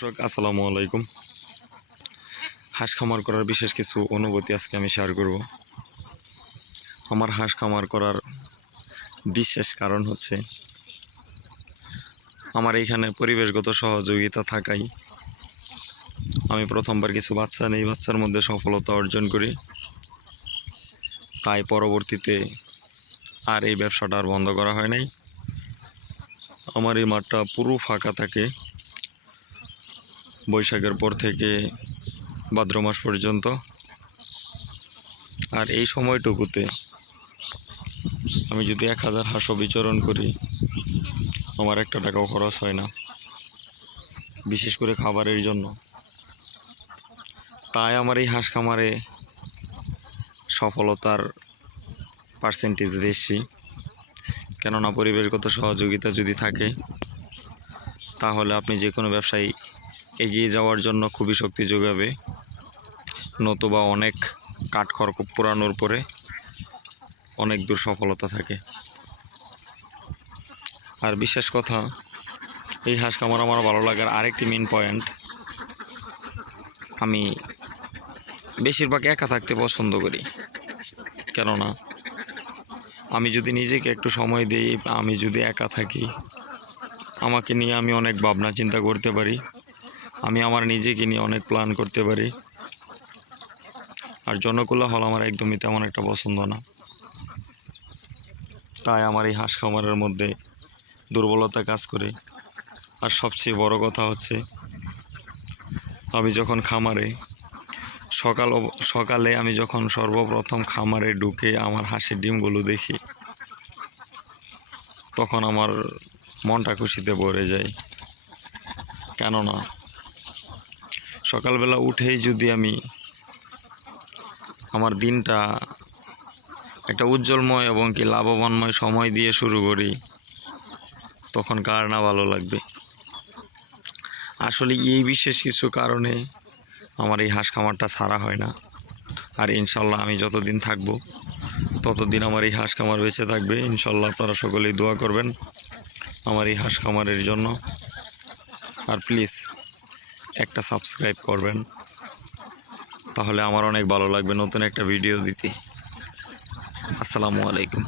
দর্শক, আসসালামু আলাইকুম। হাঁস খামার করার বিশেষ কিছু অনুভূতি আজকে আমি শেয়ার করব। আমার হাঁস খামার করার বিশেষ কারণ হচ্ছে, আমার এইখানে পরিবেশগত সহযোগিতা থাকাই আমি প্রথমবার কিছু বাচ্চা নেই, বাচ্চার মধ্যে সফলতা অর্জন করি। তাই পরবর্তীতে আর এই ব্যবসাটা আর বন্ধ করা হয় নাই। আমার এই মাঠটা পুরো ফাঁকা থাকে। বৈশাখের পর থেকে ভাদ্র মাস পর্যন্ত। আর এই সময়টুকুতে আমি যদি এক হাজার হাঁসও বিচরণ করি, আমার একটা টাকাও খরচ হয় না, বিশেষ করে খাবারের জন্য। তাই আমার এই হাঁস খামারে সফলতার পার্সেন্টেজ বেশি। কেননা পরিবেশগত সহযোগিতা যদি থাকে, তাহলে আপনি যে কোনো ব্যবসায়ী এগিয়ে যাওয়ার জন্য খুবই শক্তি যোগাবে। নতুবা অনেক কাঠখড় পোড়ানোর পরে অনেক দূর সফলতা থাকে। আর বিশেষ কথা, এই হাঁস কামার আমার ভালো লাগার আরেকটি মেন পয়েন্ট আমি বেশিরভাগ একা থাকতে পছন্দ করি। কেননা, আমি যদি নিজেকে একটু সময় দিই, আমি যদি একা থাকি, আমাকে নিয়ে আমি অনেক ভাবনা চিন্তা করতে পারি। আমি আমার নিজেকে নিয়ে অনেক প্ল্যান করতে পারি। আর জনকোলাহল আমার একদমই তেমন একটা পছন্দ না। তাই আমার এই হাঁস খামারের মধ্যে দুর্বলতা কাজ করে। আর সবচেয়ে বড় কথা হচ্ছে, আমি যখন খামারে, সকাল সকালে আমি যখন সর্বপ্রথম খামারে ঢুকে আমার হাঁসের ডিমগুলো দেখি, তখন আমার মনটা খুশিতে ভরে যায়। কেননা সকালবেলা উঠেই যদি আমি আমার দিনটা একটা উজ্জ্বলময় এবং কি লাভবানময় সময় দিয়ে শুরু করি, তখন কার না ভালো লাগবে? আসলে এই বিশেষ কিছু কারণে আমার এই হাঁস খামারটা ছাড়া হয় না। আর ইনশাল্লাহ আমি যতদিন থাকব, ততদিন আমার এই হাঁস খামার বেঁচে থাকবে। ইনশাল্লাহ আপনারা সকলেই দোয়া করবেন আমার এই হাঁস খামারের জন্য। আর প্লিজ একটা সাবস্ক্রাইব করবেন। তাহলে আমার অনেক ভালো লাগবে নতুন একটা ভিডিও দিতে। আসসালামু আলাইকুম।